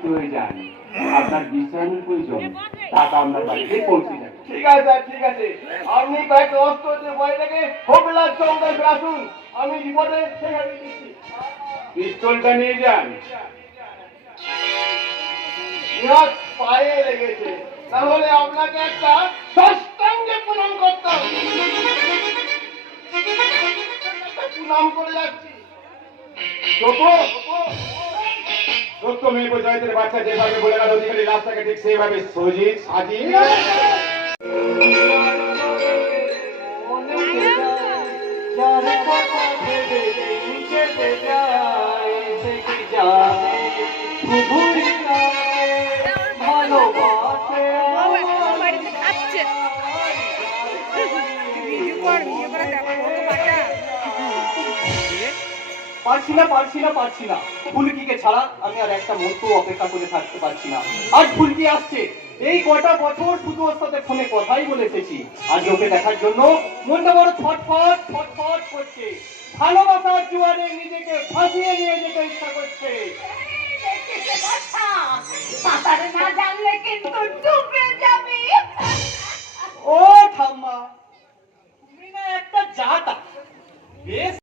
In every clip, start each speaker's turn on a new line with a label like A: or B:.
A: নিশ্চিত হয়ে যান আপনার বিশ্রামের প্রয়োজন। টাকা আপনার বাড়িতে পৌঁছে যাবে।
B: ঠিক আছে স্যার ঠিক আছে। আপনি কয়েকটা অস্ত্র দিয়ে বইটাকে হোগলার চৌকাশে আসুন। আমি রিপোর্টে সেখানে দিচ্ছি
A: পিস্তলটা নিয়ে যান।
B: ইহার পায়ে লেগেছে। তাহলে আপনাকে একটা ষষ্ঠাঙ্গে প্রণাম করতাম প্রণাম করে যাচ্ছি।
A: টোপো সত্য মেয়ে পঞ্চায়েতের বাচ্চা যেভাবে বলে গেল অধিকারী রাস্তাকে ঠিক সেইভাবে সজিয়ে সাজিয়ে
C: পারছি না পারছি না পারছি না। ফুলকিকে ছাড়া আমি আর একটা মুহূর্ত অপেক্ষা করে থাকতে পারছি না। আজ ফুলকি আসছে? এই কটা বছর শুধু ওর সাথে ফোনে কথাই বলে এসেছি। আজ ওকে দেখার জন্য মনটা বড় ছটফট ছটফট করছে। ভালোবাসার জোয়ারে নিজেকে ফাঁসিয়ে নিয়ে যেতে ইচ্ছা করছে।
D: সাঁতার না জানলে কিন্তু ডুবে যাবি।
C: ও ঠাম্মা তুমি না একটা জাতা। বেশ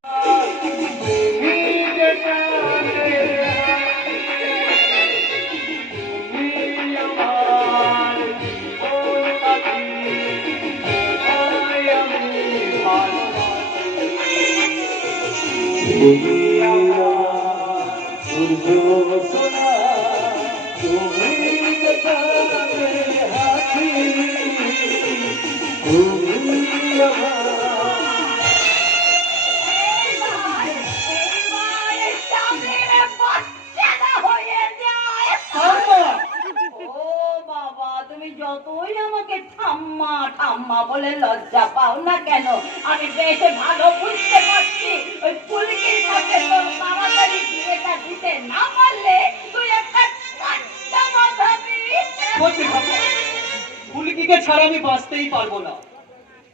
D: আমি বেশ ভালো বুঝতে পারছি ওই ফুলকির সাথে তোর তাড়াতাড়ি বিয়েটা দিতে না পারলে তুই একটা কাট্টা
C: সত্যি ছাড়া আমি বাঁচতেই পারব না।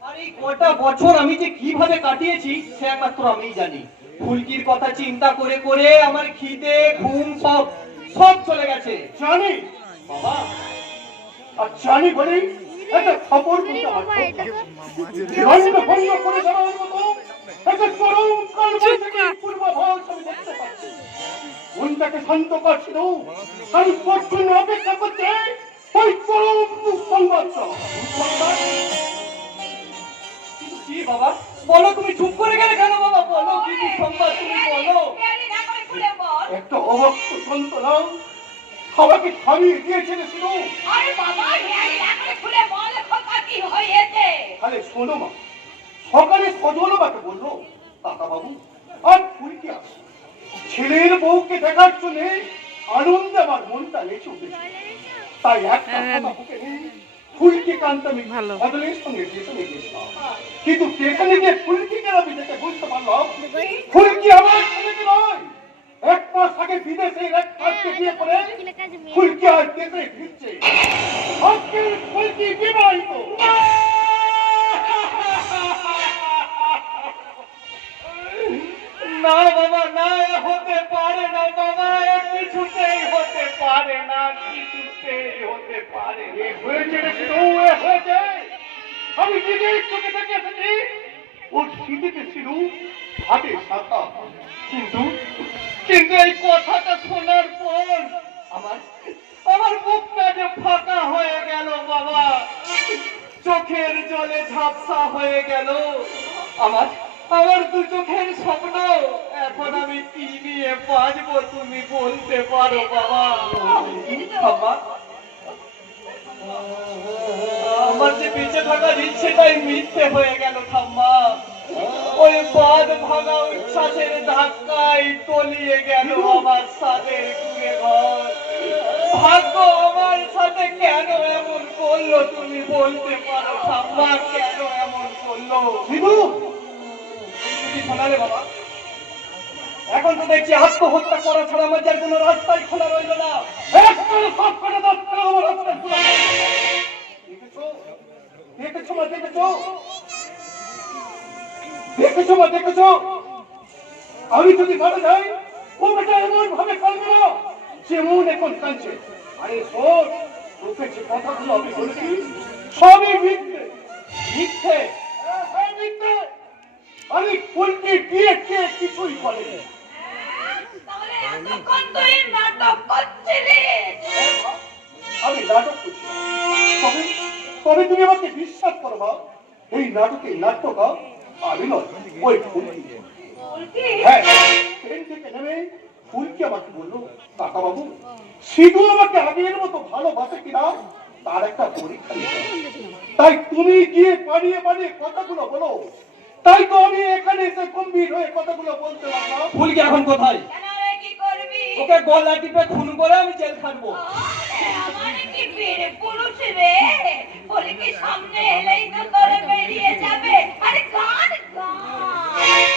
C: আর এই কটা বছর আমি যে কীভাবে কাটিয়েছি সে একমাত্র আমিই জানি। ফুলকির কথা চিন্তা করে করে আমার খিদে ঘুম সব সব চলে গেছে।
B: জানি।
C: বাবা
B: আর জানি বলেই একটা খবর পারছ
E: এটা
B: রঙ্গ ভঙ্গ করে দেওয়ার মতো একটা চরম কালবৈশাখী পূর্বাভাস আমি দেখতে পাচ্ছি। মনটাকে শান্ত করছিল আমি কতক্ষণ অপেক্ষা করছে ওই চরম সংবাদটা সংবাদ
C: কি বাবা? বলো তুমি চুপ করে গেলে কেন বাবা? বলো কি সংবাদ তুমি বলো।
D: না
B: একটা অভক্ত সন্তান সবাইকে থামিয়ে দিয়েছিল শুধু
D: আরে বাবা না খুলে বল। কি হয়েছে?
B: তাহলে শোনো মা সকালে সজল আমাকে বলল কাকা বাবু আর ফুলকি আসে। ছেলের বউকে দেখার জন্য আনন্দে আমার মনটা লেচে উঠেছে। তাই একটা কথা বুকে নিয়ে ফুলকি কান্ত আমি
E: ভালো।
B: বদলের সঙ্গে স্টেশনে গেছিলাম কিন্তু স্টেশনে গিয়ে ফুলকিকে আমি দেখে বুঝতে পারলাম ফুলকি আমার ছেলেকে নয় এক মাস আগে বিদেশে এক কাজকে বিয়ে করে ফুলকি আর দেশে ফিরছে আজকে ফুলকি বিবাহিত
C: না বাবা, না হতে পারে না বাবা, কিছুতেই হতে পারে না, কিছুতেই হতে পারে
B: এ হয়েছে আমি নিজেই চোখে দেখে এসেছি। ওর স্মৃতিতে ছিল হাতে শাখা
C: কিন্তু কিন্তু এই কথাটা শোনার পর আমার আমার বুকটা যে ফাঁকা হয়ে গেল বাবা। চোখের জলে ঝাপসা হয়ে গেল। আমার আমার দু চোখের স্বপ্ন। এখন আমি কি নিয়ে বাঁচবো, তুমি বলতে পারো বাবা। আমার যে বেঁচে থাকার ইচ্ছেটাই মিথ্যে হয়ে গেল ঠাম্মা। ওই বাদ ভাঙা উচ্ছ্বাসের ধাক্কায় তলিয়ে গেল আমার সাথে কুড়ে ঘর। ভাগ্য আমার সাথে কেন এমন করল? তুমি বলতে পারো কেন এমন করল?
B: শিবু
C: তুমি শোনালে বাবা। এখন তো দেখছি আত্মহত্যা করা ছাড়া আমার যার রাস্তাই খোলা রইল না।
B: দেখেছ? দেখেছ মা, দেখেছ? আমি যদি মারা যাই, ও এমন ভাবে কাঁদবে না। যেমন এখন কাঁদছে আরে শোন তোকে যে কথাগুলো আমি বলেছি সবই মিথ্যে।
F: মিথ্যে?
B: হ্যাঁ, মিথ্যে। আমি ফুলকে দিয়ে কে কিছুই বলেনি। আমি নাটক করছি। তবে তবে তুমি আমাকে বিশ্বাস করো মা। এই নাটকে নাট্যকা আমি নয় ওই ফুলকি
G: ফুলকি
B: হ্যাঁ ট্রেন থেকে নেমে ফুলকি আমাকে বলল? কাকা বাবু সিধু আমাকে আগের মতো ভালোবাসে কিনা? তার একটা পরীক্ষা তাই তুমি গিয়ে পালিয়ে পালিয়ে কথাগুলো বলো। তাই তো আমি এখানে এসে গম্ভীর হয়ে কথাগুলো বলতে লাগলাম।
F: ফুলকি এখন কোথায়? ওকে গলা টিপে খুন করে আমি জেল খাটবো।
G: আরে, আমার কি বীর পুরুষ রে? ফুলকি সামনে এলেই তো তোরে বেরিয়ে যাবে? আরে গান গান।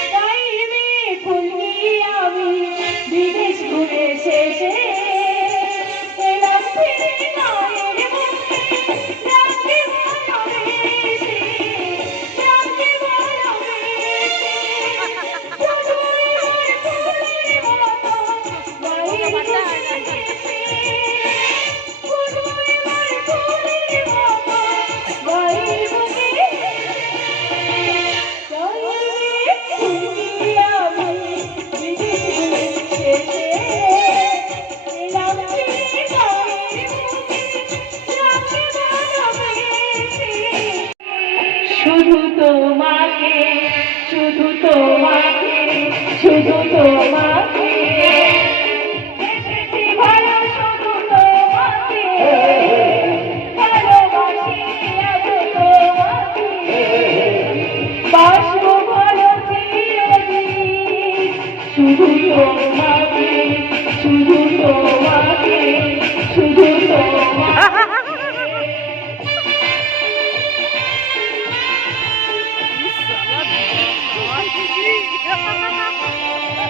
G: Ha ha ha ha!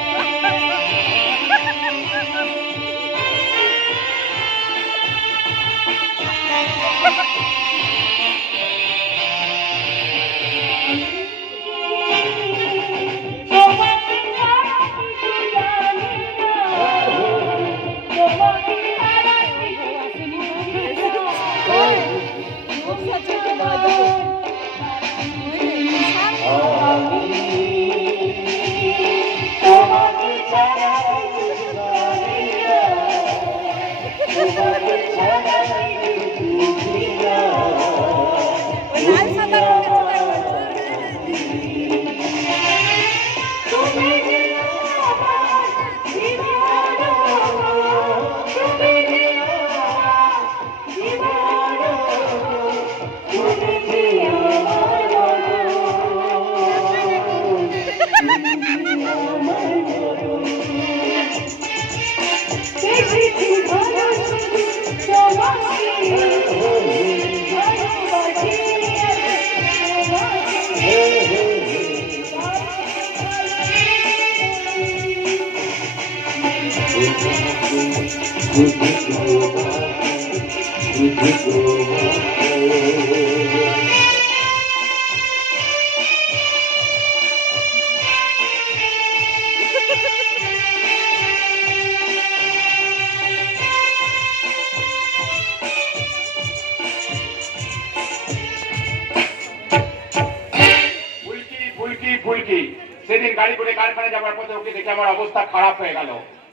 A: ফুলকি সেদিন গাড়ি করে কারখানা যাওয়ার পথে ওকে দেখে আমার অবস্থা খারাপ হয়ে গেল।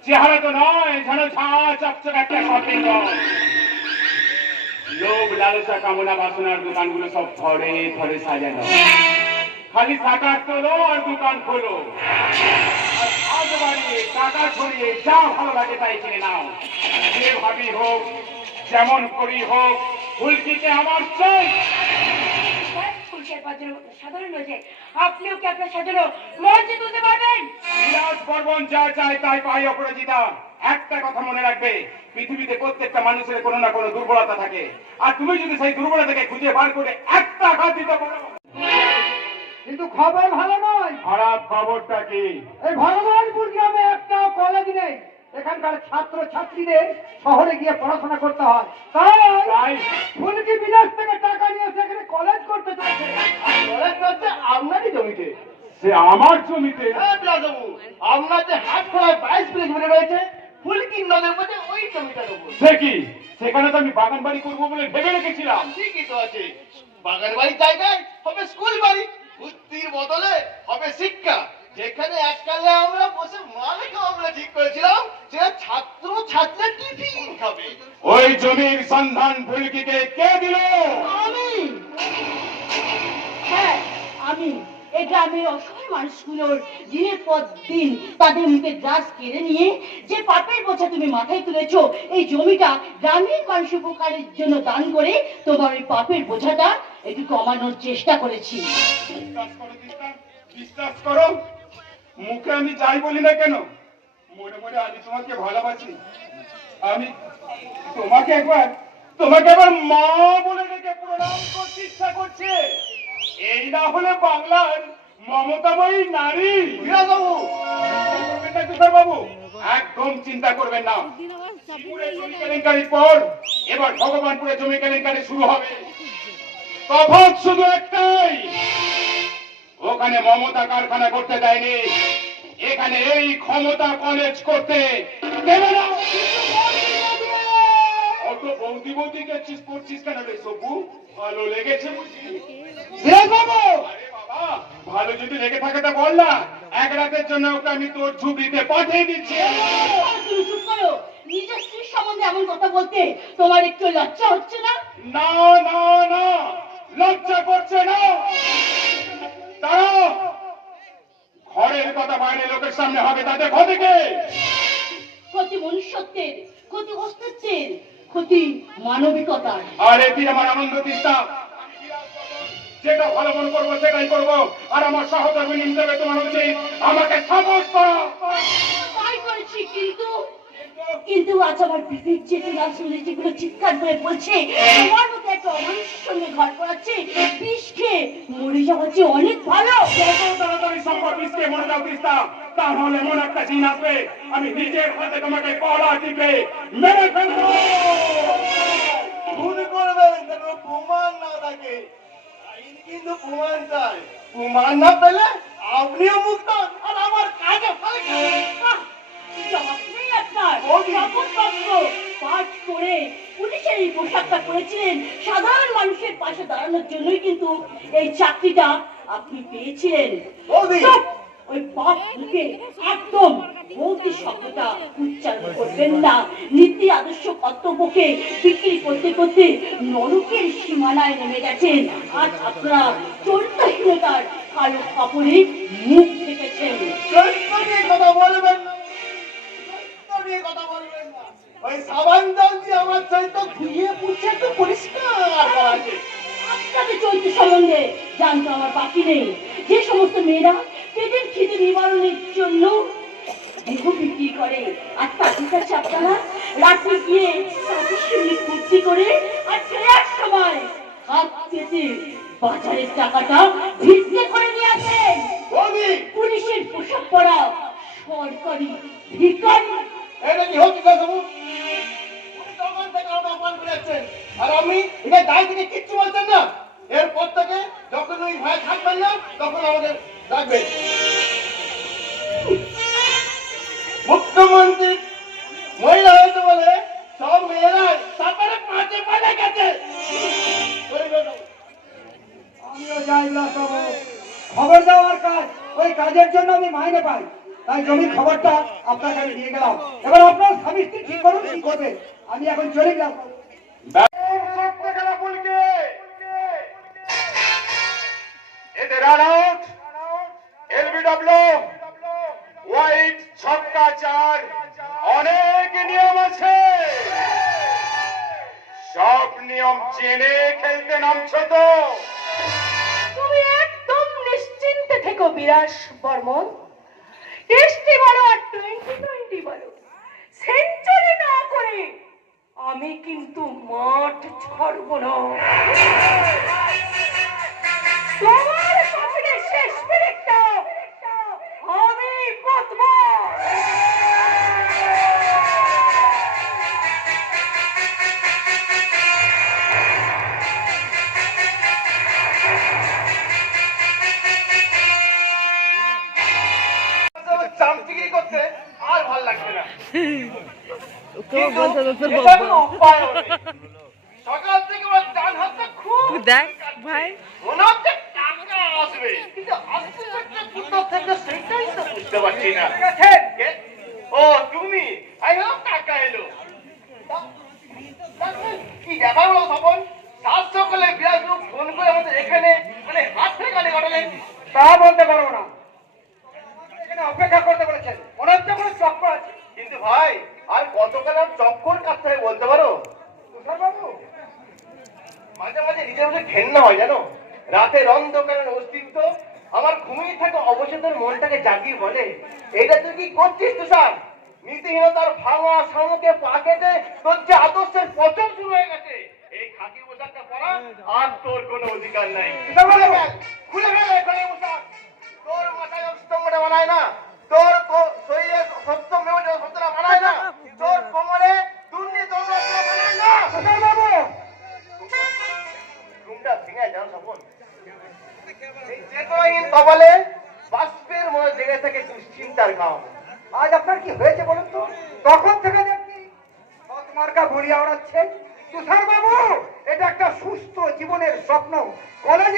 A: চেহারা তো নয় যেন ঝা চকচক একটা শপিং লোভ লালসা কামনা বাসনার দোকানগুলো সব থরে থরে সাজানো খালি টাকা তোলো আর দোকান খোলো হাত বাড়িয়ে টাকা ছড়িয়ে যা ভালো লাগে তাই কিনে নাও যে ভাবি হোক যেমন করি হোক ফুলকিকে আমার চাই
G: আপনিও কি আপনার সাজানো মঞ্চে তুলতে পারবেন
A: বিলাস বর্বন যা চায় তাই পাই অপরাজিতা একটা কথা মনে রাখবে পৃথিবীতে প্রত্যেকটা মানুষের কোনো না কোনো দুর্বলতা থাকে। আর তুমি যদি সেই দুর্বলতাকে খুঁজে বার করে একটা আঘাত দিতে পারো।
F: কিন্তু খবর ভালো নয়।
A: খারাপ খবরটা কি?
F: এই ভগবানপুর গ্রামে একটা কলেজ নেই। এখানকার ছাত্র ছাত্রীদের শহরে গিয়ে পড়াশোনা করতে হয়। তাই ফুলকি বিদেশ থেকে টাকা নিয়ে সেখানে কলেজ করতে চাইছে।
B: কলেজ করতে আপনারই জমিতে।
A: সে আমার জমিতে?
B: হ্যাঁ আপনার যে হাত খোলায় বাইশ বিঘে জমি রয়েছে
F: ফুলকির নদের মধ্যে ওই জমিটার উপর।
A: সে কি? সেখানে তো আমি বাগান বাড়ি করব বলে ভেবে রেখেছিলাম।
F: ঠিকই তো আছে। বাগান বাড়ির জায়গায় হবে স্কুল বাড়ি বুদ্ধির বদলে হবে শিক্ষা। যেখানে এককালে আমরা বসে মালে আমরা ঠিক করেছিলাম যে ছাত্র ছাত্রী টিফিন খাবে।
A: ওই জমির সন্ধান ফুলকিকে কে দিল?
H: আমি। হ্যাঁ আমি। এই গ্রামের অসহায় মানুষগুলোর দিনের পর দিন তাদের মুখে গ্রাস কেড়ে নিয়ে যে পাপের বোঝা তুমি মাথায় তুলেছো, এই জমিটা গ্রামের মানুষ উপকারের জন্য দান করে তোমার ওই পাপের বোঝাটা একটু কমানোর চেষ্টা করেছি।
A: বিশ্বাস করো। মুখে আমি যাই বলি না কেন? মনে মনে আমি তোমাকে ভালোবাসি। আমি তোমাকে একবার তোমাকে একবার মা বলে ডেকে প্রণাম করতে ইচ্ছা করছে। এই না হলে বাংলার মমতাময়ী নারী। তুষার বাবু? একদম চিন্তা করবেন না। জমি কেলেঙ্কারির পর এবার ভগবানপুরে জমি কেলেঙ্কারি শুরু হবে। তফাৎ শুধু একটাই। ওখানে মমতা কারখানা করতে দেয়নি। এখানে এই ক্ষমতা কলেজ করতে দেবে না। অত বৌদি বৌদি গেছিস করছিস কেন রে সবু ভালো লেগেছে বুঝি। বাবা। যদি লেগে থাকে তা বল না। এক রাতের জন্য ওকে আমি তোর ঝুপড়িতে পাঠিয়ে দিচ্ছি।
H: নিজের স্ত্রীর সম্বন্ধে এমন কথা বলতে তোমার একটু লজ্জা হচ্ছে না?
A: না না না। লজ্জা করছে না। তারা ঘরের কথা বাইরে লোকের সামনে হবে তাতে ক্ষতিকে
H: ক্ষতি মনুষ্যত্বের ক্ষতি অস্তিত্বের ক্ষতি মানবিকতার।
A: আরে তুই আমার আনন্দ তিস্তা? যেটা ভালো মনে করব সেটাই করব। আর আমার সহকর্মী হিসেবে তোমার উচিত আমাকে সাপোর্ট করা
H: তাই করেছি কিন্তু কিন্তু আজ আমার বিবেক চেতনা শুনে যেগুলো চিৎকার করে বলছে তোমার মতো একটা অমানুষের সঙ্গে ঘর করাচ্ছে বিষ খেয়ে মরে যাওয়ার চেয়ে অনেক ভালো।
A: তাড়াতাড়ি মনে যাও তিস্তা তাহলে এমন একটা দিন আসবে আমি নিজের হাতে তোমাকে কলা টিপে মেরে ফেলব।
F: ভুল করবেন যেন প্রমাণ না থাকে। কিন্তু প্রমাণ চাই প্রমাণ না পেলে আপনিও মুক্ত আর আমার কাজও ফলে
H: আহ, জবাব নেই আপনার শপথপত্র পাঠ করে পুলিশের এই পোশাকটা পরেছিলেন। সাধারণ মানুষের পাশে দাঁড়ানোর জন্যই কিন্তু এই চাকরিটা আপনি পেয়েছিলেন! ওই পাপ মুখে একদম বৌদি শব্দটা উচ্চারণ করবেন না। নীতি আদর্শ কর্তব্যকে বিক্রি করতে করতে নরকের সীমানায় নেমে গেছেন। আজ আপনারা চরিত্রহীনতার কালো কাপড়ে মুখ থেকেছেন
F: চরিত্র নিয়ে কথা বলবেন নিয়ে কথা বলবেন ওই সাবান দিয়ে আমার চরিত্র ধুয়ে পুছে একটু পরিষ্কার করা
H: আপনাদের চরিত্র সম্বন্ধে জানতে আমার বাকি নেই। যে সমস্ত মেয়েরা পেটের খিদে নিবারণের জন্য দেহ বিক্রি করে? আর তাদের কাছে আপনারা রাত্রে গিয়ে তাদের সঙ্গে ফুর্তি করে আর ফেরার সময় হাত পেতে বাজারের টাকাটা ভিক্ষে করে নিয়ে আসেন পুলিশের পোশাক পরা সরকারি ভিকারি
F: এটা কি হচ্ছে আর আমি এটা দায় থেকে কিচ্ছু বলছেন না। এরপর থেকে যখন ওই ভাই থাকবেন না, তখন আমাকে ডাকবেন মুখ্যমন্ত্রী মহিলা হয়েছে বলে সব মেয়েরা তারপরে পাঁচে পালে গেছে।
I: আমিও যাই খবর দেওয়ার কাজ, ওই কাজের জন্য আমি মাইনে পাই। তাই জমির খবরটা আপনার কাছে নিয়ে গেলাম। এবার আপনার স্বামী ঠিক করুন, কি করবে? আমি এখন চলে গেলাম।
A: অনেক নিয়ম আছে। সব নিয়ম জেনে খেলতে নামছো তো।
G: তুমি একদম নিশ্চিন্তে থেকো বিরাস বর্মন। টেস্টি বলো আর টোয়েন্টি টোয়েন্টি বলো। সেঞ্চুরি না করে আমি কিন্তু মাঠ ছাড়ব না।
F: ভালো লাগছে না। কিন্তু এটার কোনো উপায়ও নেই। সকাল থেকে আমার ডান হাতটা খুব
J: দেখ ভাই।
F: মনে হচ্ছে টাকা আসবে। কিন্তু আসছে কোথা থেকে সেটাই তো বুঝতে পারছি না। ও তুমি? আই হোক টাকা এলো। কি ব্যাপার হলো তখন সাত সকালে বিরাট ফোন করে আমাদের এখানে মানে হাত থেকে গাড়ি ঘটালেন
I: তা বলতে পারব না। এখানে অপেক্ষা করতে বলেছেন। মনে হচ্ছে কোনো চক্র আছে।
F: কিন্তু ভাই আর কতকাল আর চক্কর কাটতে হয় বলতে পারো?
I: বাবু
F: মাঝে মাঝে নিজের মধ্যে ঘেন্না হয় জানো? রাতের অন্ধকারের অস্তিত্ব আমার ঘুমিয়ে থাকা অবসাদের মনটাকে জাগিয়ে বলে এটা তুই কি করছিস তুষার? নীতিহীনতার ভাঙা সামুকে পাকেতে তোর যে আদর্শের পচন শুরু হয়ে গেছে। এই খাকি পোশাকটা পরা আর তোর কোনো অধিকার নাই। খুলে ফেল বাষ্পের মধ্যে জেগে থাকে দুশ্চিন্তার গাও
I: আজ আপনার কি হয়েছে বলুন তো? তখন থেকে সৎ মার্কা বড়িয়া তুষার বাবু এটা একটা সুস্থ জীবনের স্বপ্ন। কলেজ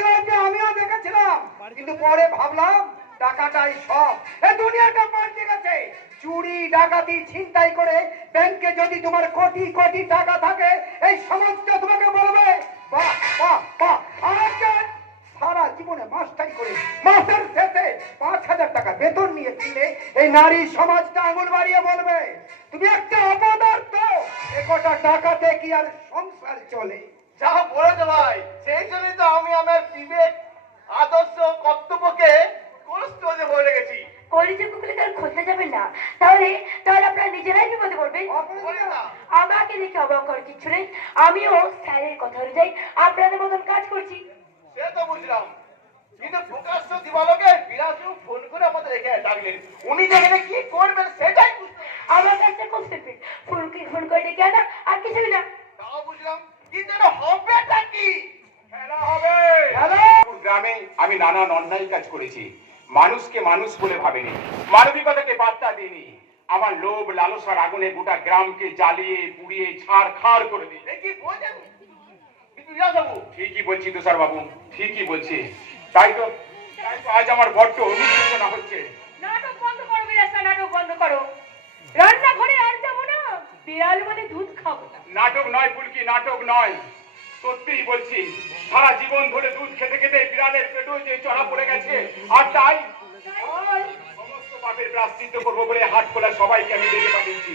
I: দেখেছিলাম কিন্তু পরে ভাবলাম টাকাটাই সব। এ দুনিয়াটা পাল্টে গেছে। চুরি, ডাকাতি, ছিনতাই করে ব্যাংকে যদি তোমার কোটি কোটি টাকা থাকে, এই সমাজটা তোমাকে বলবে সারা জীবনে মাস্টারি করে মাসের শেষে পাঁচ হাজার টাকা বেতন নিয়ে এই নারী সমাজটা আঙুল বাড়িয়ে বলবে, তুমি একটা অপদার্থ, এ কটা টাকাতে কি আর সংসার চলে?
F: যা বলেছে ভাই, সেই জন্যই তো আমি আমার বিবেক আদর্শ কর্তব্যকে হয়ে গেছি।
K: কলিযুগ তার খুঁজতে যাবেন না তাহলে তাহলে আপনারা নিজেরাই বিপদে পড়বেন। আমাকে দেখে অবাক করার কিছু নেই আমিও স্যারের কথা অনুযায়ী আপনাদের মতন কাজ করছি।
F: সে তো বুঝলাম। কিন্তু প্রকাশ্য দিবালোকে বিরাজু ফোন করে আমাদের এখানে ডাকলেন। উনি যেখানে কি করবেন সেটাই
K: আমার কাছে খুব সিম্পল ফুলকে ফোন করে ডেকে আনা? আর কিছুই না।
F: তাও বুঝলাম। কিন্তু হবেটা কি?
A: গ্রামে আমি নানান অন্যায় কাজ করেছি। মানুষকে মানুষ বলে ভাবিনি। মানবিকতাকে বার্তা দিইনি। আমার লোভ লালসার আগুনে গোটা গ্রামকে জ্বালিয়ে পুড়িয়ে ছাড় খাড় করে দিই ঠিকই বলছি তুষার বাবু ঠিকই বলছি। তাই তো তাই তো আজ আমার বড্ড অনুশোচনা হচ্ছে।
K: নাটক বন্ধ করো বিরাসা নাটক বন্ধ করো। রান্নাঘরে আর যাব না বিড়াল বলে দুধ খাব না।
A: নাটক নয় ফুলকি নাটক নয়। সত্যিই বলছি সারা জীবন ধরে দুধ খেতে খেতে বিড়ালের পেটেও যে চড়া পড়ে গেছে আর তাই সমস্ত পাপের প্রাশ্চিত্য করব বলে হাট খোলা সবাইকে আমি ডেকে পাঠিয়েছি।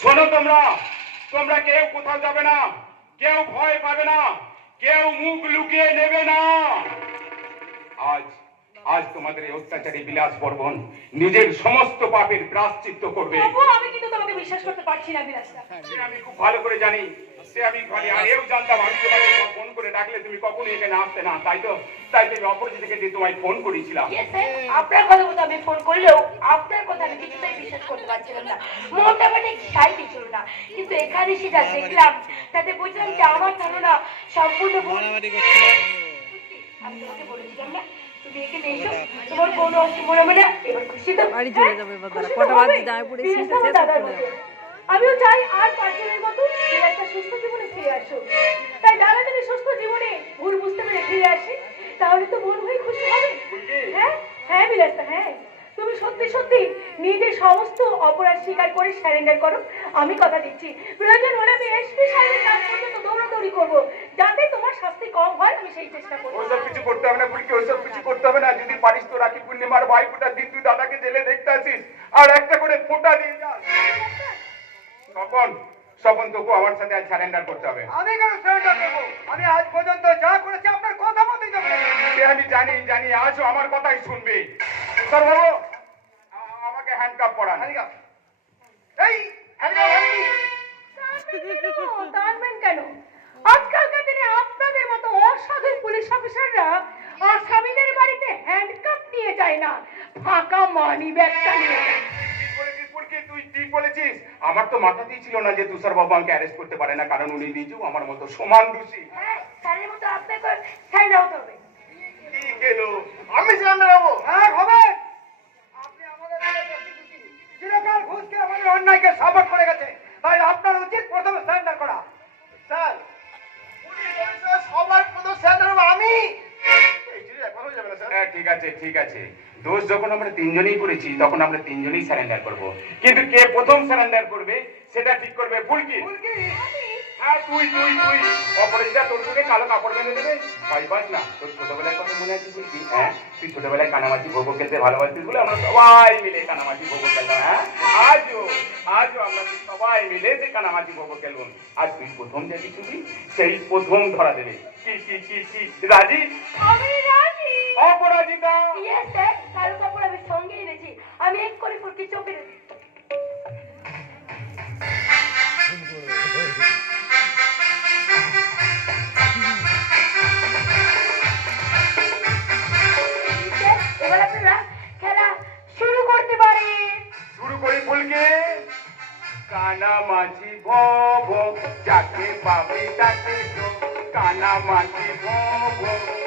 A: শোনো তোমরা তোমরা কেউ কোথাও যাবে না কেউ ভয় পাবে না কেউ মুখ লুকিয়ে নেবে না। আজ আজ তোমাদের এই অত্যাচারী বিলাস বর্বন নিজের সমস্ত পাপের প্রাশ্চিত্য করবে।
K: আমি কিন্তু তোমাকে বিশ্বাস করতে পারছি না বিরাসা
A: সে আমি খুব ভালো করে জানি সে আমি খালি আর এও জানতাম আমি তোমাকে ফোন করে ডাকলে তুমি কখনোই এখানে আসতে না তাই তো? তাই তো আমি অপরাজিত থেকে দিয়ে তোমায় ফোন করেছিলাম।
K: আপনার কথা মতো আমি ফোন করলেও আপনার কথা আমি কিছুতেই বিশ্বাস করতে পারছিলাম না। মনটা মানে সাইতে ছিল না। কিন্তু এখানে এসে যা দেখলাম তাতে বুঝলাম যে আমার ধারণা সম্পূর্ণ ভুল। আমি তোমাকে বলেছিলাম না তুমি তোমার কোনো অসুবিধা হবে খুশি তো
J: বাড়ি চলে
K: হ্যাঁ?
J: যাবে কটা বাজে
K: হবে?
J: জামাই
K: আমিও চাই আর পাঁচজনের মতো একটা সুস্থ জীবনে ফিরে আসো। তাই দাদা যদি সুস্থ জীবনে ভুল বুঝতে পেরে ফিরে আসি। তাহলে তো মন হয়ে খুশি হবে। হ্যাঁ? হ্যাঁ বিলাসা হ্যাঁ। তুমি সত্যি সত্যি নিজের সমস্ত অপরাধ স্বীকার করে স্যারেন্ডার করো। আমি কথা দিচ্ছি। প্রয়োজন হলে আমি এসপি সাহেবের কাজ পর্যন্ত দৌড়াদৌড়ি করব। যাতে তোমার শাস্তি কম হয় আমি সেই চেষ্টা করব।
A: ওইসব কিছু করতে হবে না পুলিকে ওইসব কিছু করতে হবে না। যদি পারিস তো রাখি পূর্ণিমার ভাই ফোটা দিন তুই দাদাকে জেলে দেখতে আসিস। আর একটা করে ফোটা দিয়ে যাস। তখন স্বপন তোকে আমার সাথে আজ সারেন্ডার করতে হবে।
I: আমি কেন সারেন্ডার করব? আমি আজ পর্যন্ত যা করেছি আপনার কথা মতোই যাব
A: সে আমি জানি জানি আজও আমার কথাই শুনবে। স্যার বাবু আমাকে হ্যান্ডকাপ পড়ান
I: এই হ্যালো
K: কেন? আজকালকার দিনে আপনাদের মতো অসাধু পুলিশ অফিসাররা আসামিদের বাড়িতে হ্যান্ডকাপ নিয়ে যায় না। ফাঁকা মানি ব্যাগটা নিয়ে যায়।
A: ঠিক বলেছিস। আমার তো মাথাতেই ছিল না যে তুষার বাবু আমাকে অ্যারেস্ট করতে পারে না কারণ উনি নিজেও আমার মতো সমান দোষী।
K: হ্যাঁ স্যারের মতো আপনাকে সাইন আউট হবে
F: কি গেলো? আমি সিলেন্ডার হব
I: হ্যাঁ হবে। আপনি আমাদের চিরকাল ঘুষকে আমাদের অন্যায়কে সাপোর্ট করে গেছে। তাই আপনার উচিত প্রথমে সারেন্ডার করা।
B: স্যার সবার প্রথম আমি। হয়ে যাবে স্যার।
A: হ্যাঁ ঠিক আছে ঠিক আছে। দোষ যখন আমরা তিনজনই করেছি তখন আমরা তিনজনই স্যারেন্ডার করব। কিন্তু কে প্রথম স্যারেন্ডার করবে সেটা ঠিক করবে ফুলকি। হ্যাঁ তুই তুই তুই। অপরাজিতা তোর তোকে কালো কাপড় বেঁধে দেবে? ভয় পাস না। তোর ছোটবেলায় কথা মনে আছে ফুলকি? হ্যাঁ? তুই ছোটবেলায় কানামাছি ভোগ খেলতে ভালোবাসতিস বলে আমরা সবাই মিলে কানামাছি ভোগ খেলতাম হ্যাঁ? আজও আজও আমরা সবাই মিলে যে কানামাছি ভোগ খেলব। আর তুই প্রথম সেই প্রথম ধরা দেবে। কি কি কি কি? রাজি?
K: আমি রাজি।
A: কানা মাঝি ভব যাকে পাবি তাকে কানা মাঝি ভব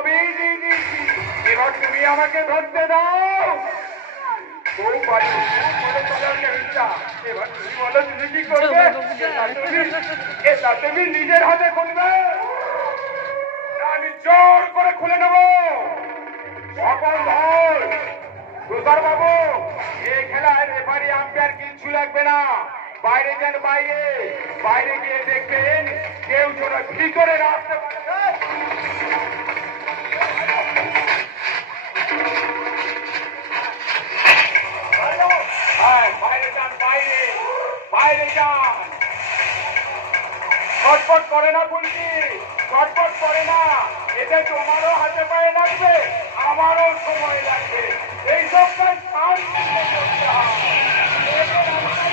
A: তো দিয়ে দিয়েছি এবার তুমি আমাকে ধরতে দাও। বউ বাড়ি বলে চলার কেমিটা এবার তুমি বলো তুমি কি করবে? এটা তুমি- নিজের হাতে খুলবে। আমি জোর করে খুলে নেব। সকল ধর তুষার বাবু এই খেলায় রেফারি আম্পায়ার কিচ্ছু লাগবে না। বাইরে যান বাইরে। বাইরে গিয়ে দেখবেন কেউ যেন ভিতরে না আসতে পারে। বাইরে ছটপট করে না বলছি ছটপট করে না। এতে তোমারও হাতে পায়ে লাগবে, আমারও সময় লাগবে। এইসব কাজ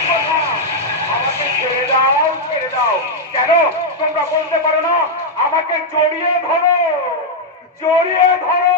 A: কথা। আমাকে ছেড়ে দাও ছেড়ে দাও। কেন? বলতে পারো না। আমাকে জড়িয়ে ধরো জড়িয়ে ধরো।